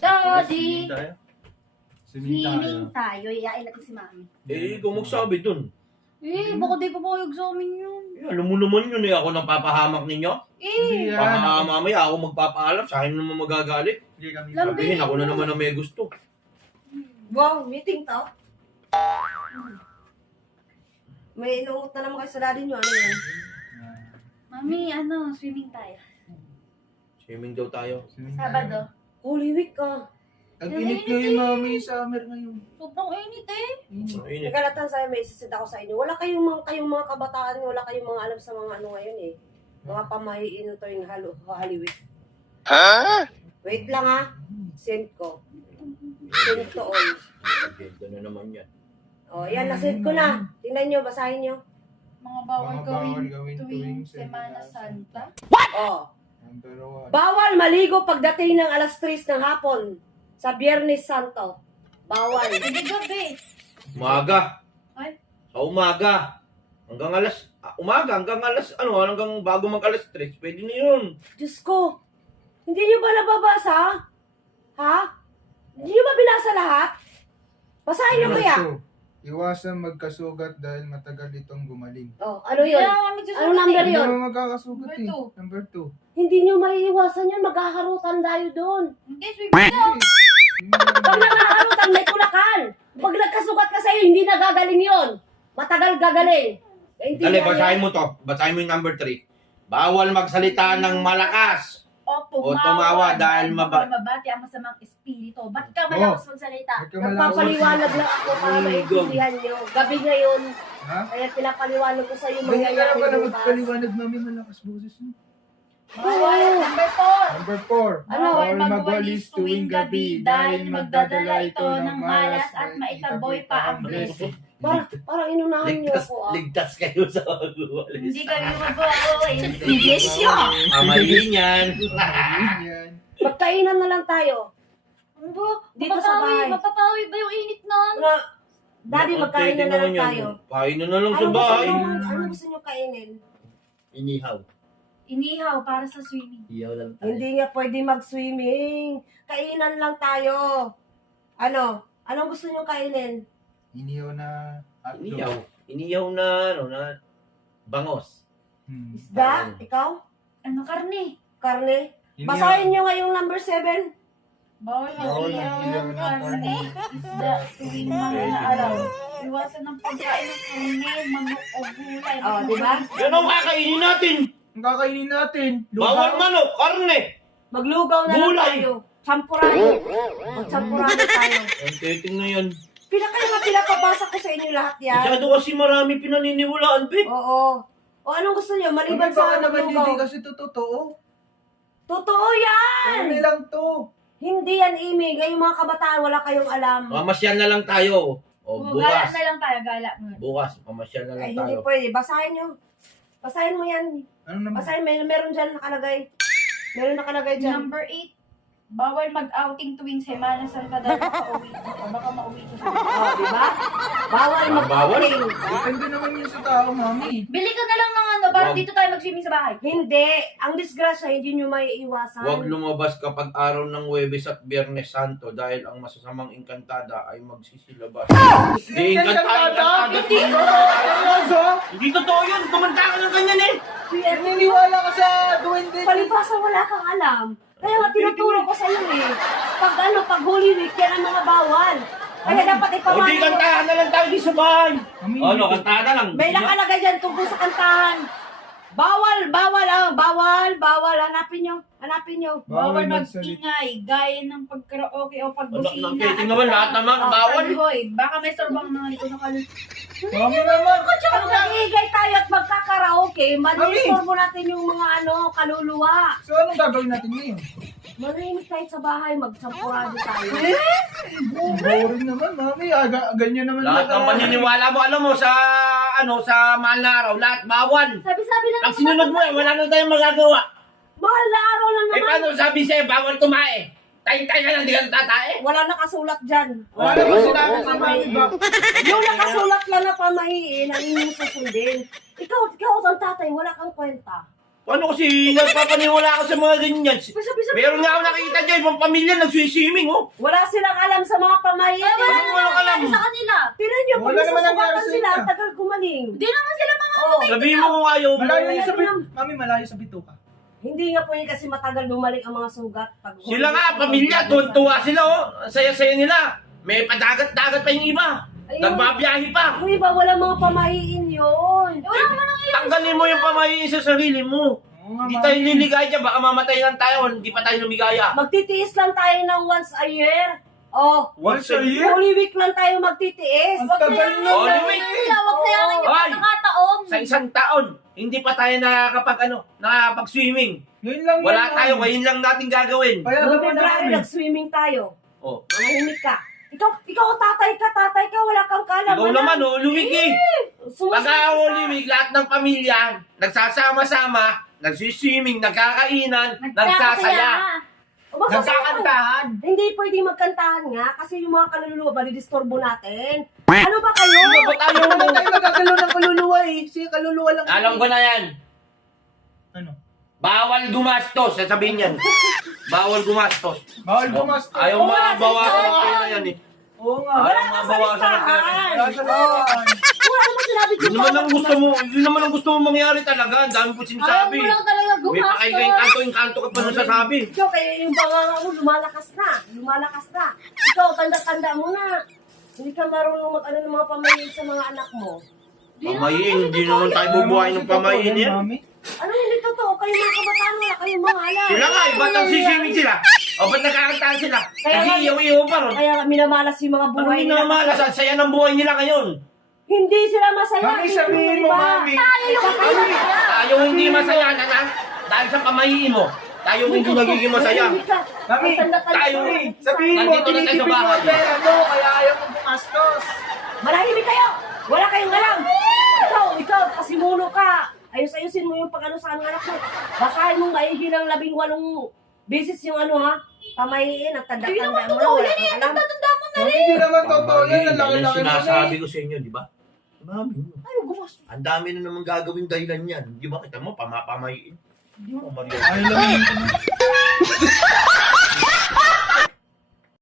Daddy! Swimming tayo. Iyain natin si Mami. Ikaw magsabi dun. Baka di pa payag sa amin yun. Alam mo naman yun ako nang papahamak ninyo. Baka mamaya ako magpapaalam, sa akin naman magagalit. Sabihin ako na naman na may gusto. Wow, meeting to? May inuut na naman kayo sa daddy nyo. Ano yan? Mami, swimming tayo. Swimming daw tayo. Sabado. Holy week ka. Nag-init nyo yung mami summer ngayon. Sobrang init eh. Mainit. Nagalatan sa'yo, may isisid ako sa inyo. Wala kayong mga kabataan, wala kayong mga alam sa mga ano ngayon eh. Mga pamahiin ito yung Holy Week. Ha? Wait lang ha. Send ko. Send to all. Agenda na naman yan. O, yan, nasend ko na. Tingnan nyo, basahin nyo. Mga bawal Mga bawal gawin gawin tuwing tuwing Semana Semana Santa. O, Number 1. bawal maligo pagdating ng alas 3 ng hapon sa Biyernes Santo. Bawal. Hindi gabi. Umaga. Ay? Sa umaga. Hanggang bago mag-alas 3, pwede na yun. Diyos ko, hindi nyo ba nababasa? Ha? Hindi nyo ba binasa lahat? Basahin nyo kaya. Iwasan magkasugat dahil matagal itong gumaling. Oh, ano yun? Ano number Hindi yun? naman magkakasugat Number eh. two. Number 2. Hindi nyo maiiwasan yan. Magkakarutan tayo doon. Hindi, swimming daw. Pag nagkakarutan, may tulakan. Pag nagkasugat ka sa'yo, hindi nagagaling yun. Matagal gagaling. Dali, Naintindihan basahin nyo? mo to. Basahin mo yung number 3. Bawal magsalita ng malakas. O tumawa dahil mabati ang masamang espiritu. Ba't ka malakas magsalita? Nagpapaliwanag lang ako para maintindihan nyo. Gabi ngayon, Ha? kaya pinapaliwanag ko sa'yo yung Ganyan ka na mangyayari ba na bukas. magpaliwanag mami malakas boses mo? Bawal. Number 4. Number 4. Ano? Bawal magwalis tuwing gabi dahil magdadala ito ng malas at maitaboy pa ang blessing. Parang inunahan nyo ako ah. Ligtas kayo sa magwalis. Hindi kami mababoy. Yes, yun. Mamayin yan. Yan. Magkainan na lang tayo. Dito sa bahay. Mapapawi ba yung init nun? Ano, Daddy, magkainan na lang tayo. Kainan na lang sa Ano gusto bahay. nyo? Ano gusto nyo kainin? Inihaw. Inihaw para sa swimming. Ihaw lang tayo. Hindi nga pwede mag-swimming. Kainan lang tayo. Ano? Anong gusto nyo kainin? Inihaw na hotdog. Inihaw. Inihaw na, bangos. Isda? Ikaw? Ano, karne? Karne? Inihaw. Basahin nyo nga yung number 7. Bawal Bawal mag-ihaw mag-ihaw ng ng karne, isda, tuwing mga araw. Iwasan ng pagkain ng karne, manok o gulay. Oh, di ba? Yan ang kakainin natin. Ang kakainin natin. Bawal manok, karne. Maglugaw na lang Gulay. tayo. Champurado. Magchampurado tayo. Ang titing na yan. Pinapabasa ko sa inyo lahat yan. Masyado kasi marami pinaniniwalaan, Pip. Oo. O anong gusto nyo? Maliban Baka sa naman hindi maglugaw. kasi ito totoo. Totoo yan! Kami lang to. Hindi yan, Imi. Ngayong mga kabataan, wala kayong alam. Mamasyal na lang tayo. O Gala bukas. na lang tayo, gala. Bukas, mamasyal na lang Ay, hindi tayo. pwede. Basahin nyo. Basahin mo yan. Ano naman? Basahin, meron dyan nakalagay. Meron nakalagay dyan. Number 8. Bawal mag-outing tuwing Semana Santa dahil baka mauwi ko sa Oh, di ba? Bawal mag-outing. Depende naman yun sa tao, mami. Bili ka na lang ng para Wag. dito tayo mag-swimming sa bahay. Hindi. Ang disgrasya, hindi nyo maiiwasan. Huwag lumabas kapag araw ng Huwebes at Biyernes Santo dahil ang masasamang engkantada ay magsisilabas. Hindi engkantada! Seryoso? Hindi totoo yun! Kumanta ka ng ganyan eh! Naniniwala ka sa duwende. Palibasa wala kang alam. Kaya nga tinuturo ko sa iyo eh. Pag Holy Week, yan ang mga bawal. Kaya dapat O di ipamana. kantahan na lang tayo di sa bahay! Mami, Ano, kantahan na lang. May nakalagay dyan tungkol sa kantahan. Bawal. Hanapin nyo. Bawal magsalita. mag-ingay, gaya ng pagkaraoke o pagbusina. Nakikita naman lahat naman, Oh, bawal. Hoy, baka may sorbang mga dito na kalit. Mami naman. Pag nag-iigay tayo at magkakaraoke, manistorbo natin yung mga kaluluwa. So, anong gagawin natin ngayon? Manahimik tayo sa bahay, magsampurado tayo. Boring naman, mami. Ganyan naman Lahat ng paniniwala mo, alam mo, sa mahal na araw, lahat bawal. Sabi-sabi lang. Pag sinunod mo wala na tayong magagawa. Mahal na araw lang Eh, naman. paano sabi sa'yo, bawal kumain? Tayo na lang, di ka natatae. Wala nakasulat dyan. Wala naman sinabi sa mami ba? Yung nakasulat lang na pamahiin ang inyong susundin. Ikaw ang tatay, wala kang kwenta. Paano kasi nagpapaniwala ako sa mga ganyan? Bisa-bisa. Meron nga ako nakita dyan, ibang pamilya nagswiswimming, oh. Wala silang alam sa mga pamahiin. Ano walang alam? Sa kanila. Tinan niyo, pag Wala naman nangyari nasusukatan sa sila, inyo. ang tagal gumaling. Hindi naman sila mga Oh, Sabihin mo kung ayaw mo. Malayo yung sa Mami, Mami, malayo sa bituka. hindi nga po yun kasi matagal bumalik ang mga sugat. Pag Sila nga, pamilya, tuwa sila, oh. Ang saya-saya nila. May padagat-dagat pa yung iba. Ayun. Nagbabiyahe pa. Yung iba, wala mga pamahiin yun. Wala naman ang Tanggalin mo yung pamahiin sa sarili mo. Oo nga, Hindi Mami. tayo liligaya dyan, baka mamatay lang tayo, hindi pa tayo lumigaya. Magtitiis lang tayo ng once a year. Oh, Once a year? Holy Week lang tayo magtitiis. Ang tagal na. Holy Week. Huwag sayangin yung Hoy! pagkakataon. Sa isang taon, hindi pa tayo nakakapag-swimming. Yun lang Wala yan, tayo, Mami. ngayon lang natin gagawin. Kaya Noong naman February, namin. nag-swimming tayo. Oh. Manahimik ka. Ikaw, tatay ka, wala kang kalam. Ikaw naman, oh, lumiki. Pag Sumasakit Holy Week, lahat ng pamilya, nagsasama-sama, nagsiswimming, nagkakainan, nagsasaya. Nagkakantahan. Hindi pwedeng magkantahan nga kasi yung mga kaluluwa balidistorbo natin. Ano ba kayo? Ba't ayaw Ayaw mo? naman tayo magkakalo ng kaluluwa eh. Sige, kaluluwa lang. Alam ko na yan. Ano? Bawal gumastos, sasabihin yan. Bawal gumastos. Bawal gumastos. Ayaw Oo, wala sa mabawasan ng listahan. pera yan eh. Oo nga. Ayaw Wala ka sa mabawasan ng pera. listahan. Wala sa listahan. Kung ano mo sinabi ko, Yun naman ang gusto mo, yun naman ang gusto mo mangyari talaga. Ang dami ko Ayaw sinasabi. mo lang talaga May gumastos. pakinggan-kanto ka pa nasasabi. Ikaw, kaya yung banganga mo, lumalakas na. Ikaw, tanda-tanda mo na. Hindi ka marunong mag-ano ng mga pamayin sa mga anak mo. Pamayin, hindi naman tayo bubuhay ng pamayin yan. Mami. Ano hindi totoo? Kayo mga kabataan, wala kayong mga alam. Sila nga, ba't ang sisingin sila? O ba't nagkakantahan sila? Nag-iiyaw-iyaw pa ron. Kaya minamalas yung mga Ano buhay yung namalas? Ang saya ng buhay nila ngayon. Hindi sila masaya. Mami, sabihin mo, Mami. Tayo hindi masaya na na. Dahil sa pamahiin mo. Tayo hindi nagiging masaya. Mami, tayo, sabihin mo, nandito na tayo sa tinitipid mo bahay. ang pera mo, kaya ayaw mo gumastos. Malahimik kayo! Wala kayong alam! Ikaw, pasimuno ka! Ayos-ayusin mo yung pag-ano sa anak mo. Basahin mo maigi ng 18 beses yung ano ha. Pamahiin at Hindi naman tanda-tanda mo. totoo Wala yan eh. kang alam. Tatanda mo na. Mami, hindi naman totoo yan. Ang Yan laki-laki ang mo sinasabi eh. ko sa inyo, di ba? Mami, Ay, gumastos. ang dami na naman gagawin dahilan yan. Di ba kita mo, pamapamayin? Di mo, Mario. Ay, lamin.